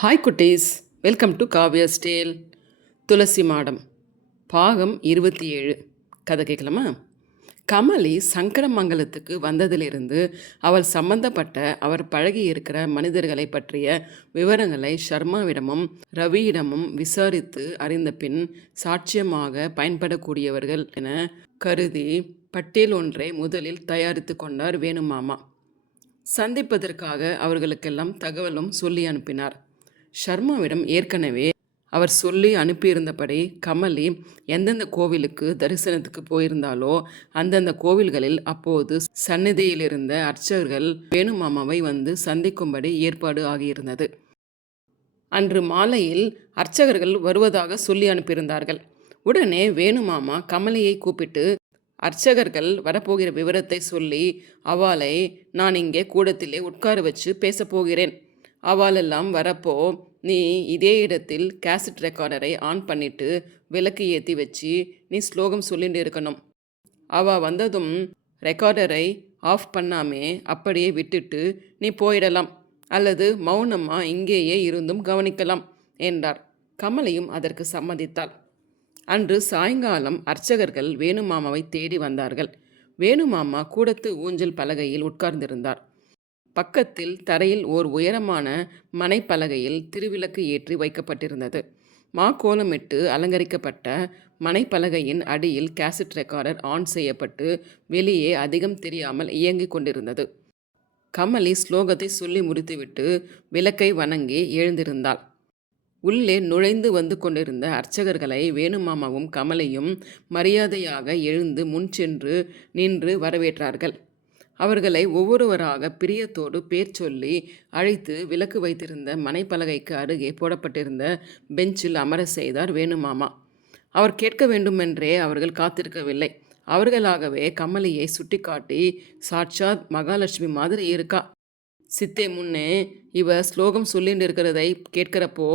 Hi குட்டீஸ், welcome to Kavya ஸ்டேல். துளசி மாடம் பாகம் 27. கதை கேட்கலாமா? கமலி சங்கடமங்கலத்துக்கு வந்ததிலிருந்து அவள் சம்பந்தப்பட்ட அவர் பழகி இருக்கிற மனிதர்களை பற்றிய விவரங்களை ஷர்மாவிடமும் ரவியிடமும் விசாரித்து அறிந்த பின் சாட்சியமாக பயன்படக்கூடியவர்கள் என கருதி பட்டியல் ஒன்றை முதலில் தயாரித்து கொண்டார் வேணுமாமா. சந்திப்பதற்காக அவர்களுக்கெல்லாம் தகவலும் சொல்லி அனுப்பினார். ஷர்மாவிடம் ஏற்கனவே அவர் சொல்லி அனுப்பியிருந்தபடி கமலி எந்தெந்த கோவிலுக்கு தரிசனத்துக்கு போயிருந்தாலோ அந்தந்த கோவில்களில் அப்போது சந்நிதியில் இருந்த அர்ச்சகர்கள் வேணுமாமாவை வந்து சந்திக்கும்படி ஏற்பாடு ஆகியிருந்தது. அன்று மாலையில் அர்ச்சகர்கள் வருவதாக சொல்லி அனுப்பியிருந்தார்கள். உடனே வேணுமாமா கமலியை கூப்பிட்டு அர்ச்சகர்கள் வரப்போகிற விவரத்தை சொல்லி அவளை நான் இங்கே கூடத்திலே உட்கார வச்சு பேசப்போகிறேன். அவளெல்லாம் வரப்போ நீ இதே இடத்தில் கேசட் ரெக்கார்டரை ஆன் பண்ணிட்டு விளக்கு ஏற்றி வச்சு நீ ஸ்லோகம் சொல்லிட்டு இருக்கணும். அவள் வந்ததும் ரெக்கார்டரை ஆஃப் பண்ணாமே அப்படியே விட்டுட்டு நீ போயிடலாம், அல்லது மௌனமாக இங்கேயே இருந்தும் கவனிக்கலாம் என்றார். கமலியும் அதற்கு சம்மதித்தாள். அன்று சாயங்காலம் அர்ச்சகர்கள் வேணுமாமாவை தேடி வந்தார்கள். வேணுமாமா கூடத்து ஊஞ்சல் பலகையில் உட்கார்ந்திருந்தார். பக்கத்தில் தரையில் ஓர் உயரமான மனைப்பலகையில் திருவிளக்கு ஏற்றி வைக்கப்பட்டிருந்தது. கோலமிட்டு அலங்கரிக்கப்பட்ட மனைப்பலகையின் அடியில் கேசட் ரெக்கார்டர் ஆன் செய்யப்பட்டு வெளியே அதிகம் தெரியாமல் இயங்கிக் கொண்டிருந்தது. கமலி ஸ்லோகத்தை சொல்லி முடித்துவிட்டு விளக்கை வணங்கி எழுந்திருந்தாள். உள்ளே நுழைந்து வந்து கொண்டிருந்த அர்ச்சகர்களை வேணுமாமாவும் கமலையும் மரியாதையாக எழுந்து முன் சென்று நின்று வரவேற்றார்கள். அவர்களை ஒவ்வொருவராக பிரியத்தோடு பேர் சொல்லி அழைத்து விளக்கு வைத்திருந்த மனைப்பலகைக்கு அருகே போடப்பட்டிருந்த பெஞ்சில் அமர செய்தார் வேணுமாமா. அவர் கேட்க வேண்டுமென்றே அவர்கள் காத்திருக்கவில்லை. அவர்களாகவே கமலியை சுட்டிக்காட்டி, சாட்சாத் மகாலட்சுமி மாதிரி இருக்கா, சித்தே முன்னே இவ ஸ்லோகம் சொல்லிட்டு இருக்கிறதை கேட்கிறப்போ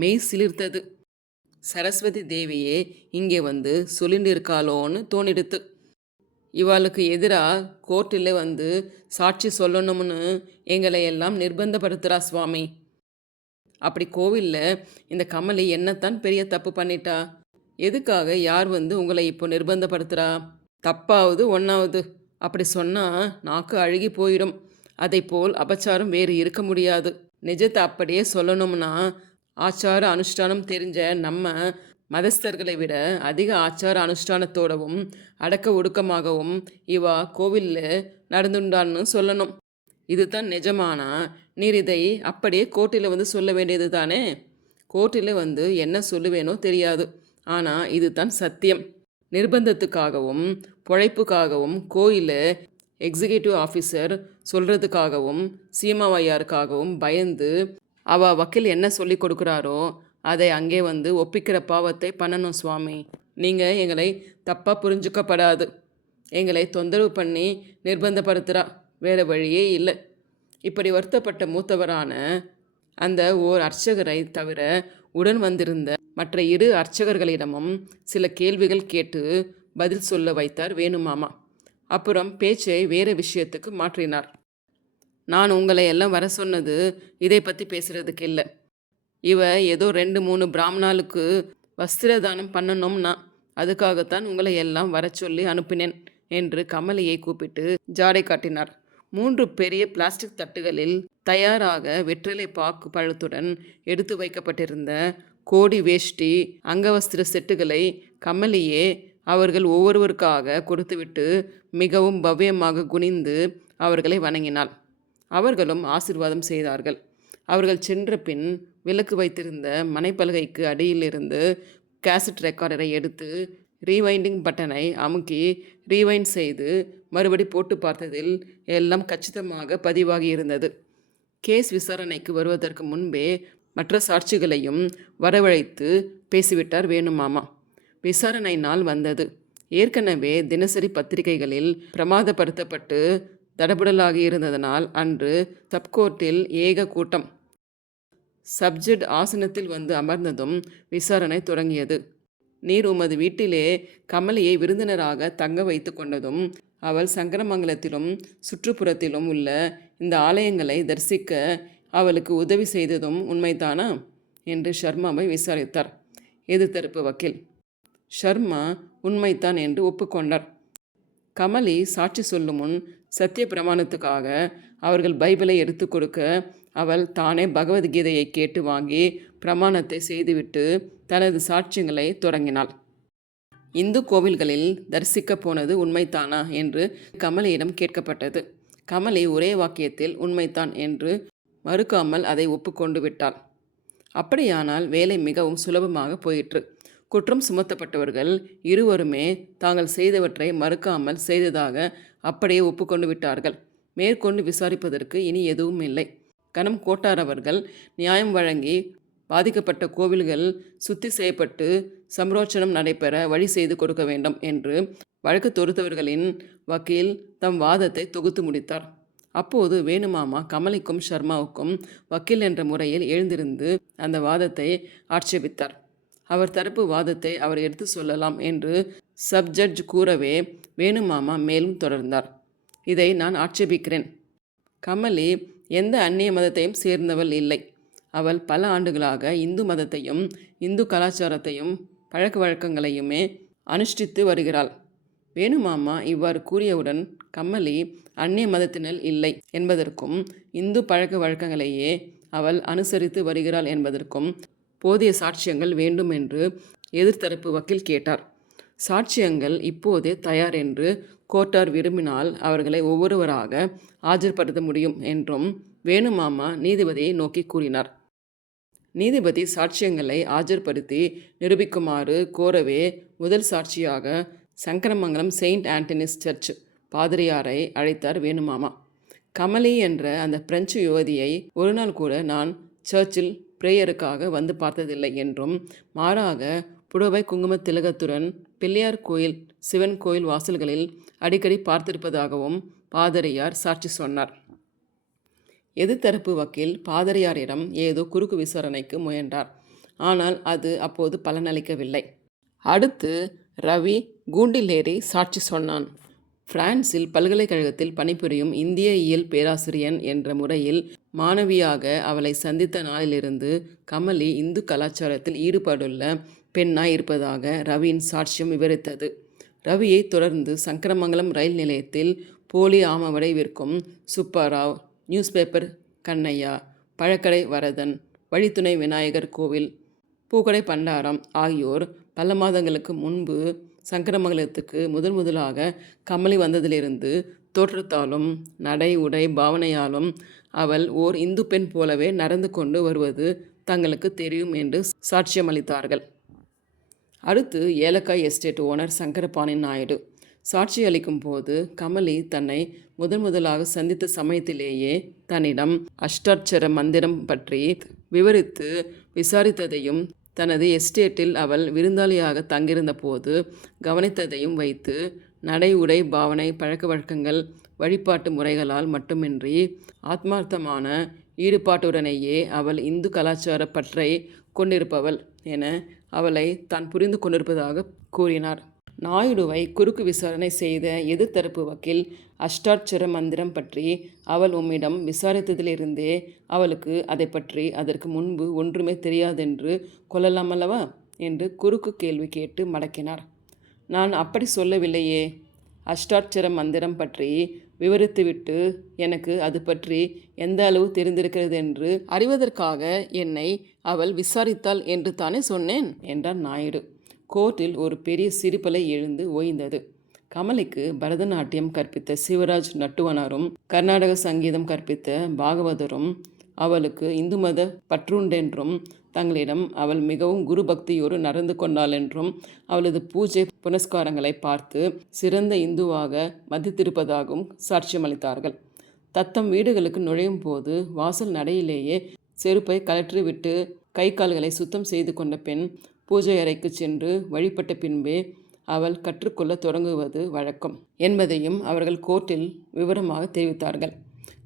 மெய் சிலிர்த்தது. சரஸ்வதி தேவியே இங்கே வந்து சொல்லிட்டு இருக்காளோன்னு தோணிடுத்து. இவாளுக்கு எதிராக கோர்ட்டில் வந்து சாட்சி சொல்லணும்னு எங்களை எல்லாம் நிர்பந்தப்படுத்துகிறா சுவாமி. அப்படி கோவிலில் இந்த கமலி என்னத்தான் பெரிய தப்பு பண்ணிட்டா? எதுக்காக யார் வந்து உங்களை இப்போ நிர்பந்தப்படுத்துகிறா? தப்பாவது ஒன்றாவது அப்படி சொன்னால் நாக்கு அழுகி போயிடும். அதை போல் அபச்சாரம் வேறு இருக்க முடியாது. நிஜத்தை அப்படியே சொல்லணும்னா ஆச்சார அனுஷ்டானம் தெரிஞ்ச நம்ம மதஸ்தர்களை விட அதிக ஆச்சார அனுஷ்டானத்தோடவும் அடக்க ஒடுக்கமாகவும் இவா கோவிலில் நடந்துண்டான்னு சொல்லணும். இதுதான் நிஜமானா நீர் இதை அப்படியே கோர்ட்டில் வந்து சொல்ல வேண்டியது தானே? கோர்ட்டில் வந்து என்ன சொல்லுவேனோ தெரியாது, ஆனால் இதுதான் சத்தியம். நிர்பந்தத்துக்காகவும் பொழைப்புக்காகவும் கோயிலில் எக்ஸிக்யூட்டிவ் ஆஃபீஸர் சொல்கிறதுக்காகவும் சீமாவையாருக்காகவும் பயந்து அவள் வக்கீல் என்ன சொல்லி கொடுக்குறாரோ அதை அங்கே வந்து ஒப்பிக்கிற பாவத்தை பண்ணணும் சுவாமி. நீங்கள் எங்களை தப்பாக புரிஞ்சுக்கப்படாது. எங்களை தொந்தரவு பண்ணி நிர்பந்தப்படுத்துகிறா, வேறு வழியே இல்லை. இப்படி வருத்தப்பட்ட மூத்தவரான அந்த ஓர் அர்ச்சகரை தவிர உடன் வந்திருந்த மற்ற 2 அர்ச்சகர்களிடமும் சில கேள்விகள் கேட்டு பதில் சொல்ல வைத்தார் வேணுமாமா. அப்புறம் பேச்சை வேறு விஷயத்துக்கு மாற்றினார். நான் உங்களை எல்லாம் வர சொன்னது இதை பற்றி பேசுகிறதுக்கு இல்லை. இவ ஏதோ 2-3 பிராமணாளுக்கு வஸ்திரதானம் பண்ணணும்னா அதுக்காகத்தான் உங்களை எல்லாம் வர சொல்லி அனுப்பினேன் என்று கமலியை கூப்பிட்டு ஜாடை காட்டினார். 3 பெரிய பிளாஸ்டிக் தட்டுகளில் தயாராக வெற்றிலை பாக்கு பழத்துடன் எடுத்து வைக்கப்பட்டிருந்த கோடி வேஷ்டி அங்கவஸ்திர செட்டுகளை கமலியே அவர்கள் ஒவ்வொருவருக்காக கொடுத்துவிட்டு மிகவும் பவ்யமாக குனிந்து அவர்களை வணங்கினாள். அவர்களும் ஆசீர்வாதம் செய்தார்கள். அவர்கள் சென்ற பின் விளக்கு வைத்திருந்த மனைப்பலகைக்கு அடியிலிருந்து கேசட் ரெக்கார்டரை எடுத்து ரீவைண்டிங் பட்டனை அமுக்கி ரீவைண்ட் செய்து மறுபடி போட்டு பார்த்ததில் எல்லாம் கச்சிதமாக பதிவாகி இருந்தது. கேஸ் விசாரணைக்கு வருவதற்கு முன்பே மற்ற சாட்சிகளையும் வரவழைத்து பேசிவிட்டார் வேணுமாமா. விசாரணை நாள் வந்தது. ஏற்கனவே தினசரி பத்திரிகைகளில் பிரமாதப்படுத்தப்பட்டு தடபுடலாகி இருந்ததனால் அன்று சப்கோர்ட்டில் ஏக கூட்டம். சப்ஜட் ஆசனத்தில் வந்து அமர்ந்ததும் விசாரணை தொடங்கியது. நீர் உமது வீட்டிலே கமலியை விருந்தினராக தங்க வைத்து கொண்டதும் அவள் சங்கரமங்கலத்திலும் சுற்றுப்புறத்திலும் உள்ள இந்த ஆலயங்களை தரிசிக்க அவளுக்கு உதவி செய்ததும் உண்மைதானா என்று ஷர்மாவை விசாரித்தார் எதிர்த்தரப்பு வக்கீல். ஷர்மா உண்மைத்தான் என்று ஒப்புக்கொண்டார். கமலி சாட்சி சொல்லும் முன் சத்திய பிரமாணத்துக்காக அவர்கள் பைபிளை எடுத்து கொடுக்க அவள் தானே பகவத்கீதையை கேட்டு வாங்கி பிரமாணத்தை செய்துவிட்டு தனது சாட்சியங்களை தொடங்கினாள். இந்து கோவில்களில் தரிசிக்க போனது உண்மைத்தானா என்று கமலியிடம் கேட்கப்பட்டது. கமலி ஒரே வாக்கியத்தில் உண்மைத்தான் என்று மறுக்காமல் அதை ஒப்புக்கொண்டு விட்டாள். அப்படியானால் வேலை மிகவும் சுலபமாக போயிற்று. குற்றம் சுமத்தப்பட்டவர்கள் இருவருமே தாங்கள் செய்தவற்றை மறுக்காமல் செய்ததாக அப்படியே ஒப்புக்கொண்டு விட்டார்கள். மேற்கொண்டு விசாரிப்பதற்கு இனி எதுவும் இல்லை. கனம் கோட்டார் அவர்கள் நியாயம் வழங்கி பாதிக்கப்பட்ட கோவில்கள் சுத்தி செய்யப்பட்டு சம்ரோச்சனம் நடைபெற வழி செய்து கொடுக்க வேண்டும் என்று வழக்கு தொடுத்தவர்களின் வக்கீல் தம் வாதத்தை தொகுத்து முடித்தார். அப்போது வேணுமாமா கமலிக்கும் ஷர்மாவுக்கும் வக்கீல் என்ற முறையில் எழுந்திருந்து அந்த வாதத்தை ஆட்சேபித்தார். அவர் தரப்பு வாதத்தை அவர் எடுத்து சொல்லலாம் என்று சப்ஜட்ஜ் கூறவே வேணுமாமா மேலும் தொடர்ந்தார். இதை நான் ஆட்சேபிக்கிறேன். கமலி எந்த அந்நிய மதத்தையும் சேர்ந்தவள் இல்லை. அவள் பல ஆண்டுகளாக இந்து மதத்தையும் இந்து கலாச்சாரத்தையும் பழக்க வழக்கங்களையுமே அனுஷ்டித்து வருகிறாள். வேணுமாமா இவ்வாறு கூறியவுடன் கமலி அந்நிய மதத்தினள் இல்லை என்பதற்கும் இந்து பழக்க வழக்கங்களையே அவள் அனுசரித்து வருகிறாள் என்பதற்கும் போதிய சாட்சியங்கள் வேண்டும் என்று எதிர்த்தரப்பு வக்கீல் கேட்டார். சாட்சியங்கள் இப்போதே தயார் என்று கோட்டார் விரும்பினால் அவர்களை ஒவ்வொருவராக ஆஜர்படுத்த முடியும் என்றும் வேணுமாமா நீதிபதியை நோக்கி கூறினார். நீதிபதி சாட்சியங்களை ஆஜர்படுத்தி நிரூபிக்குமாறு கோரவே முதல் சாட்சியாக சங்கரமங்கலம் செயின்ட் ஆண்டனிஸ் சர்ச் பாதிரியாரை அழைத்தார் வேணுமாமா. கமலி என்ற அந்த பிரெஞ்சு யுவதியை ஒரு நாள் கூட நான் சர்ச்சில் பிரேயருக்காக வந்து பார்த்ததில்லை என்றும் மாறாக புடவை குங்கும திலகத்துடன் பிள்ளையார் கோயில் சிவன் கோயில் வாசல்களில் அடிக்கடி பார்த்திருப்பதாகவும் பாதிரியார் சாட்சி சொன்னார். எதிர்த்தரப்பு வக்கீல் பாதிரியாரிடம் ஏதோ குறுக்கு விசாரணைக்கு முயன்றார். ஆனால் அது அப்போது பலனளிக்கவில்லை. அடுத்து ரவி கூண்டிலேறி சாட்சி சொன்னான். பிரான்சில் பல்கலைக்கழகத்தில் பணிபுரியும் இந்திய இயல் பேராசிரியன் என்ற முறையில் மாணவியாக அவளை சந்தித்த நாளிலிருந்து கமலி இந்து கலாச்சாரத்தில் ஈடுபாடுள்ள பெண்ணாய் இருப்பதாக ரவியின் சாட்சியம் விவரித்தது. ரவியை தொடர்ந்து சங்கரமங்கலம் ரயில் நிலையத்தில் போலி ஆமவடை விற்கும் சுப்பாராவ், நியூஸ் பேப்பர் கண்ணையா, பழக்கடை வரதன், வழித்துணை விநாயகர் கோவில், பூக்கடை பண்டாரம் ஆகியோர் பல மாதங்களுக்கு முன்பு சங்கரமங்கலத்துக்கு முதலாக கமலி வந்ததிலிருந்து தோற்றத்தாலும் நடை உடை பாவனையாலும் அவள் ஓர் இந்து பெண் போலவே நடந்து கொண்டு வருவது தங்களுக்கு தெரியும் என்று சாட்சியமளித்தார்கள். அடுத்து ஏலக்காய் எஸ்டேட் ஓனர் சங்கரபாணி நாயுடு சாட்சி அளிக்கும் போது கமலி தன்னை முதலாக சந்தித்த சமயத்திலேயே தன்னிடம் அஷ்டாட்சர மந்திரம் பற்றி விவரித்து விசாரித்ததையும் தனது எஸ்டேட்டில் அவள் விருந்தாளியாக தங்கியிருந்த போது கவனித்ததையும் வைத்து நடை உடை பாவனை பழக்க வழக்கங்கள் வழிபாட்டு முறைகளால் மட்டுமின்றி ஆத்மார்த்தமான ஈடுபாட்டுடனேயே அவள் இந்து கலாச்சார பற்றை கொண்டிருப்பவள் என அவளை தான் புரிந்து கொண்டிருப்பதாக கூறினார். நாயுடுவை குறுக்கு விசாரணை செய்த எதிர்த்தரப்பு வக்கீல் அஷ்டாட்சர மந்திரம் பற்றி அவள் உம்மிடம் விசாரித்ததிலிருந்தே அவளுக்கு அதை பற்றி அதற்கு முன்பு ஒன்றுமே தெரியாதென்று கொள்ளலாமல்லவா என்று குறுக்கு கேள்வி கேட்டு மடக்கினார். நான் அப்படி சொல்லவில்லையே. அஷ்டாட்சர மந்திரம் பற்றி விவரித்துவிட்டு எனக்கு அது பற்றி எந்த அளவு தெரிந்திருக்கிறது என்று அறிவதற்காக என்னை அவள் விசாரித்தாள் என்று தானே சொன்னேன் என்றார் நாயுடு. கோர்ட்டில் ஒரு பெரிய சிரிப்பலை எழுந்து ஓய்ந்தது. கமலிக்கு பரதநாட்டியம் கற்பித்த சிவராஜ் நட்டுவனாரும் கர்நாடக சங்கீதம் கற்பித்த பாகவதரும் அவளுக்கு இந்து மத பற்றுண்டென்றும் தங்களிடம் அவள் மிகவும் குரு பக்தியோடு நடந்து கொண்டாள் என்றும் அவளது பூஜை புனஸ்காரங்களை பார்த்து சிறந்த இந்துவாக மதித்திருப்பதாகவும் சாட்சியமளித்தார்கள். தத்தம் வீடுகளுக்கு நுழையும் போது வாசல் நடையிலேயே செருப்பை கழற்றிவிட்டு கை கால்களை சுத்தம் செய்து கொண்ட பெண் பூஜை அறைக்கு சென்று வழிபட்ட பின்பே அவள் கற்றுக்கொள்ள தொடங்குவது வழக்கம் என்பதையும் அவர்கள் கோர்ட்டில் விவரமாக தெரிவித்தார்கள்.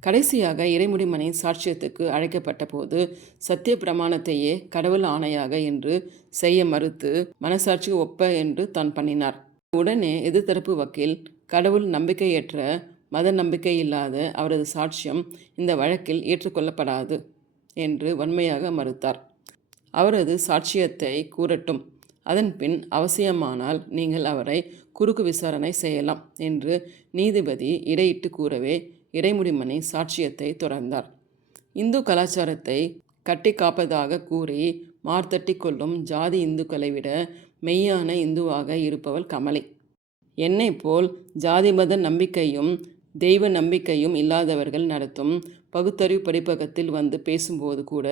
கடைசியாக இறைமுடிமணி சாட்சியத்துக்கு அழைக்கப்பட்ட போது சத்திய பிரமாணத்தையே கடவுள் ஆணையாக என்று செய்ய மறுத்து மனசாட்சி ஒப்ப என்று தான் பண்ணினார். உடனே எதிர்த்தரப்பு வக்கீல் கடவுள் நம்பிக்கையற்ற மத நம்பிக்கை இல்லாத அவரது சாட்சியம் இந்த வழக்கில் ஏற்றுக்கொள்ளப்படாது என்று வன்மையாக மறுத்தார். அவரது சாட்சியத்தை கூறட்டும், அதன்பின் அவசியமானால் நீங்கள் அவரை குறுக்கு விசாரணை செய்யலாம் என்று நீதிபதி இடையிட்டு கூறவே இறைமுடிமணி சாட்சியத்தை தொடர்ந்தார். இந்து கலாச்சாரத்தை கட்டி காப்பதாக கூறி மார்த்தட்டி கொள்ளும் ஜாதி இந்துக்களை விட மெய்யான இந்துவாக இருப்பவள் கமலி. என்னை போல் ஜாதி மத நம்பிக்கையும் தெய்வ நம்பிக்கையும் இல்லாதவர்கள் நடத்தும் பகுத்தறிவு படிப்பகத்தில் வந்து பேசும்போது கூட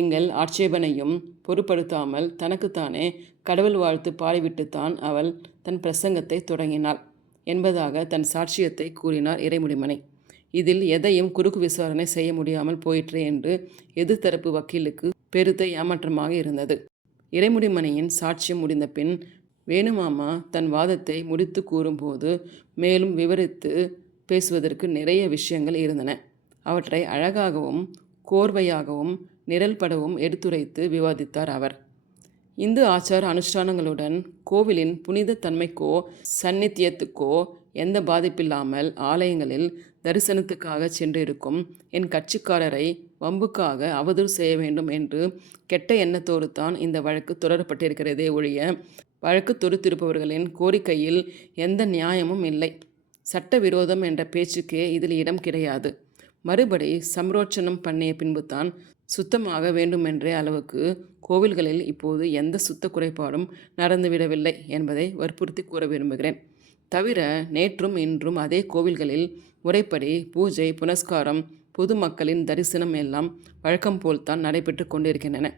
எங்கள் ஆட்சேபனையும் பொருட்படுத்தாமல் தனக்குத்தானே கடவுள் வாழ்த்து பாடிவிட்டுத்தான் அவள் தன் பிரசங்கத்தை தொடங்கினாள் என்பதாக தன் சாட்சியத்தை கூறினார் இறைமுடிமணி. இதில் எதையும் குறுக்கு விசாரணை செய்ய முடியாமல் போயிற்று என்று எதிர்த்தரப்பு வக்கீலுக்கு பெருத்த ஏமாற்றமாக இருந்தது. இறைமுடிமணியின் சாட்சியம் முடிந்த பின் வேணுமாமா தன் வாதத்தை முடித்து கூறும்போது மேலும் விவரித்து பேசுவதற்கு நிறைய விஷயங்கள் இருந்தன. அவற்றை அழகாகவும் கோர்வையாகவும் நிரல்படவும் எடுத்துரைத்து விவாதித்தார் அவர். இந்து ஆச்சார அனுஷ்டானங்களுடன் கோவிலின் புனித தன்மைக்கோ சந்நித்தியத்துக்கோ எந்த பாதிப்பில்லாமல் ஆலயங்களில் தரிசனத்துக்காக சென்றிருக்கும் என் கட்சிக்காரரை வம்புக்காக அவதூறு செய்ய வேண்டும் என்று கெட்ட எண்ணத்தோடு தான் இந்த வழக்கு தொடரப்பட்டிருக்கிறதே ஒழிய வழக்கு தொடுத்திருப்பவர்களின் கோரிக்கையில் எந்த நியாயமும் இல்லை. சட்டவிரோதம் என்ற பேச்சுக்கே இதில் இடம் கிடையாது. மறுபடி சம்ரோச்சனம் பண்ணிய பின்புதான் சுத்தமாக வேண்டுமென்றே அளவுக்கு கோவில்களில் இப்போது எந்த சுத்த குறைபாடும் நடந்துவிடவில்லை என்பதை வற்புறுத்தி கூற விரும்புகிறேன். தவிர நேற்றும் இன்றும் அதே கோவில்களில் முறைப்படி பூஜை புனஸ்காரம் பொதுமக்களின் தரிசனம் எல்லாம் வழக்கம் போல்தான் நடைபெற்று கொண்டிருக்கின்றன.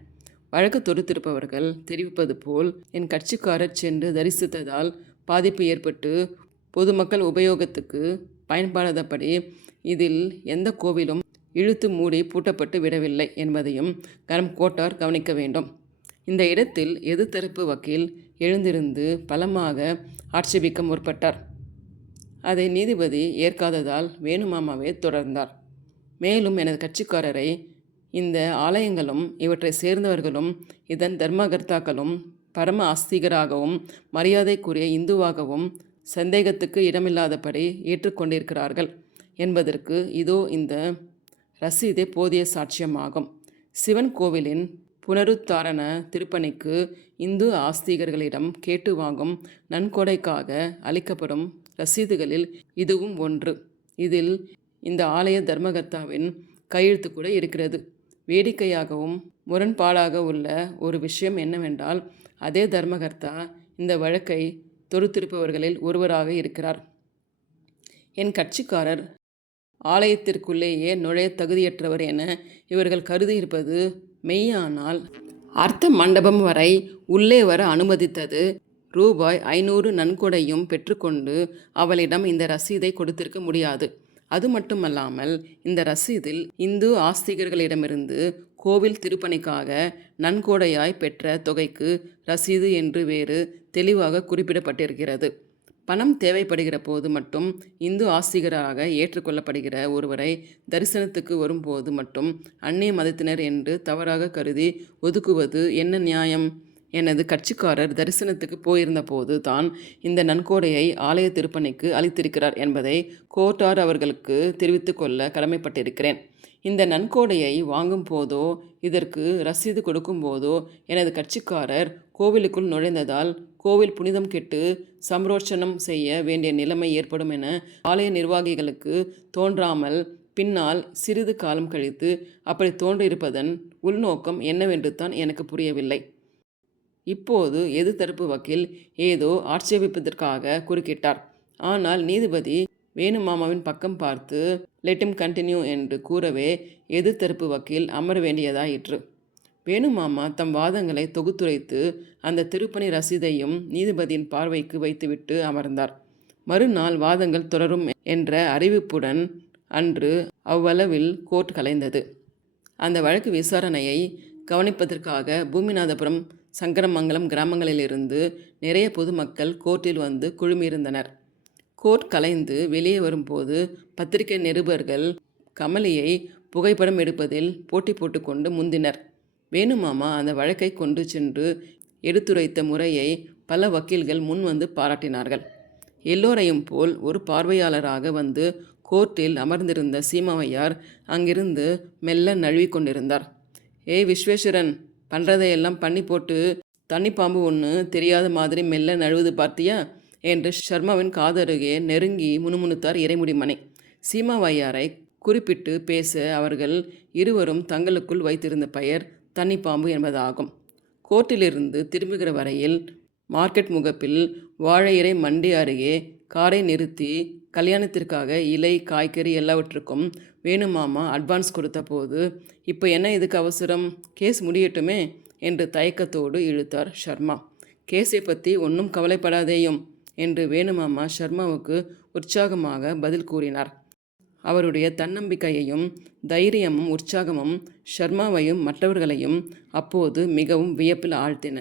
வழக்கு தொடுத்திருப்பவர்கள் தெரிவிப்பது போல் என் கட்சிக்காரர் சென்று தரிசித்ததால் பாதிப்பு ஏற்பட்டு பொதுமக்கள் உபயோகத்துக்கு பயன்படாதபடி இதில் எந்த கோவிலும் இழுத்து மூடி பூட்டப்பட்டு விடவில்லை என்பதையும் கோட்டார் கவனிக்க வேண்டும். இந்த இடத்தில் எதிர்த்தரப்பு வக்கீல் எழுந்திருந்து பலமாக ஆட்சேபிக்க முற்பட்டார். அதை நீதிபதி ஏற்காததால் வேணுமாமாவே தொடர்ந்தார். மேலும் எனது கட்சிக்காரரை இந்த ஆலயங்களும் இவற்றை சேர்ந்தவர்களும் இதன் தர்மகர்த்தாக்களும் பரம ஆஸ்திகராகவும் மரியாதைக்குரிய இந்துவாகவும் சந்தேகத்துக்கு இடமில்லாதபடி ஏற்றுக்கொண்டிருக்கிறார்கள் என்பதற்கு இதோ இந்த ரசீதே போதிய சாட்சியமாகும். சிவன் கோவிலின் புனருத்தாரண திருப்பணிக்கு இந்து ஆஸ்திகர்களிடம் கேட்டு வாங்கும் நன்கொடைக்காக அளிக்கப்படும் ரசீதுகளில் இதுவும் ஒன்று. இதில் இந்த ஆலய தர்மகர்த்தாவின் கையெழுத்து கூட இருக்கிறது. வேடிக்கையாகவும் முரண்பாடாக உள்ள ஒரு விஷயம் என்னவென்றால், அதே தர்மகர்த்தா இந்த வழக்கை தொடுத்திருப்பவர்களில் ஒருவராக இருக்கிறார். என் கட்சிக்காரர் ஆலயத்திற்குள்ளேயே நுழைய தகுதியற்றவர் என இவர்கள் கருதியிருப்பது மெய்யானால் அர்த்த மண்டபம் வரை உள்ளே வர அனுமதித்தது ரூபாய் 500 நன்கொடையும் பெற்றுக்கொண்டு அவளிடம் இந்த ரசீதை கொடுத்திருக்க முடியாது. அது மட்டுமல்லாமல் இந்த ரசீதில் இந்து ஆஸ்திகர்களிடமிருந்து கோவில் திருப்பணிக்காக நன்கொடையாய் பெற்ற தொகைக்கு ரசீது என்று வேறு தெளிவாக குறிப்பிடப்பட்டிருக்கிறது. பணம் தேவைப்படுகிற போது மட்டும் இந்து ஆஸ்திகராக ஏற்றுக்கொள்ளப்படுகிற ஒருவரை தரிசனத்துக்கு வரும்போது மட்டும் அந்நிய மதத்தினர் என்று தவறாக கருதி ஒதுக்குவது என்ன நியாயம்? எனது கட்சிக்காரர் தரிசனத்துக்கு போயிருந்த போது தான் இந்த நன்கொடையை ஆலய திருப்பணிக்கு அளித்திருக்கிறார் என்பதை கோட்டார் அவர்களுக்கு தெரிவித்து கொள்ள கடமைப்பட்டிருக்கிறேன். இந்த நன்கொடையை வாங்கும் போதோ இதற்கு ரசீது கொடுக்கும் போதோ எனது கட்சிக்காரர் கோவிலுக்குள் நுழைந்ததால் கோவில் புனிதம் கெட்டு சம்ரோச்சனம் செய்ய வேண்டிய நிலைமை ஏற்படும் என ஆலய நிர்வாகிகளுக்கு தோன்றாமல் பின்னால் சிறிது காலம் கழித்து அப்படி தோன்றியிருப்பதன் உள்நோக்கம் என்னவென்று தான் எனக்கு புரியவில்லை. இப்போது எதிர்த்தரப்பு வக்கீல் ஏதோ ஆட்சேபிப்பதற்காக குறுக்கிட்டார். ஆனால் நீதிபதி வேணுமாமாவின் பக்கம் பார்த்து லெட் ஹிம் கண்டினியூ என்று கூறவே எதிர்த்தரப்பு வக்கீல் அமர வேண்டியதாயிற்று. வேணுமாமா தம் வாதங்களை தொகுத்துரைத்து அந்த திருப்பணி ரசீதையும் நீதிபதியின் பார்வைக்கு வைத்துவிட்டு அமர்ந்தார். மறுநாள் வாதங்கள் தொடரும் என்ற அறிவிப்புடன் அன்று அவ்வளவில் கோர்ட் கலைந்தது. அந்த வழக்கு விசாரணையை கவனிப்பதற்காக பூமிநாதபுரம் சங்கரமங்கலம் கிராமங்களிலிருந்து நிறைய பொதுமக்கள் கோர்ட்டில் வந்து குழுமியிருந்தனர். கோர்ட் கலைந்து வெளியே வரும்போது பத்திரிகை நிருபர்கள் கமலியை புகைப்படம் எடுப்பதில் போட்டி போட்டுக்கொண்டு முந்தினர். வேணுமாமா அந்த வழக்கை கொண்டு சென்று எடுத்துரைத்த முறையை பல வக்கீல்கள் முன் வந்து பாராட்டினார்கள். எல்லோரையும் போல் ஒரு பார்வையாளராக வந்து கோர்ட்டில் அமர்ந்திருந்த சீமாவையார் அங்கிருந்து மெல்ல நழுவி கொண்டிருந்தார். ஏய் விஸ்வேஸ்வரன், பண்ணுறதையெல்லாம் பண்ணி போட்டு தண்ணி பாம்பு ஒன்று தெரியாத மாதிரி மெல்ல நழுவுது பார்த்தியா என்று ஷர்மாவின் காதருகே நெருங்கி முணுமுணுத்தார் இறைமுடி மனை. சீமாவையாரை குறிப்பிட்டு பேச அவர்கள் இருவரும் தங்களுக்குள் வைத்திருந்த பெயர் தண்ணி பாம்பு என்பதாகும். கோர்ட்டிலிருந்து திரும்புகிற வரையில் மார்க்கெட் முகப்பில் வாழை இலை மண்டி அருகே காரை நிறுத்தி கல்யாணத்திற்காக இலை காய்கறி எல்லாவற்றுக்கும் வேணுமாமா அட்வான்ஸ் கொடுத்த போது, இப்போ என்ன இதுக்கு அவசரம், கேஸ் முடியட்டுமே என்று தயக்கத்தோடு இழுத்தார் ஷர்மா. கேஸை பற்றி ஒன்றும் கவலைப்படாதேயும் என்று வேணுமாமா ஷர்மாவுக்கு உற்சாகமாக பதில் கூறினார். அவருடைய தன்னம்பிக்கையையும் தைரியமும் உற்சாகமும் ஷர்மாவையும் மற்றவர்களையும் அப்போது மிகவும் வியப்பில் ஆழ்த்தின.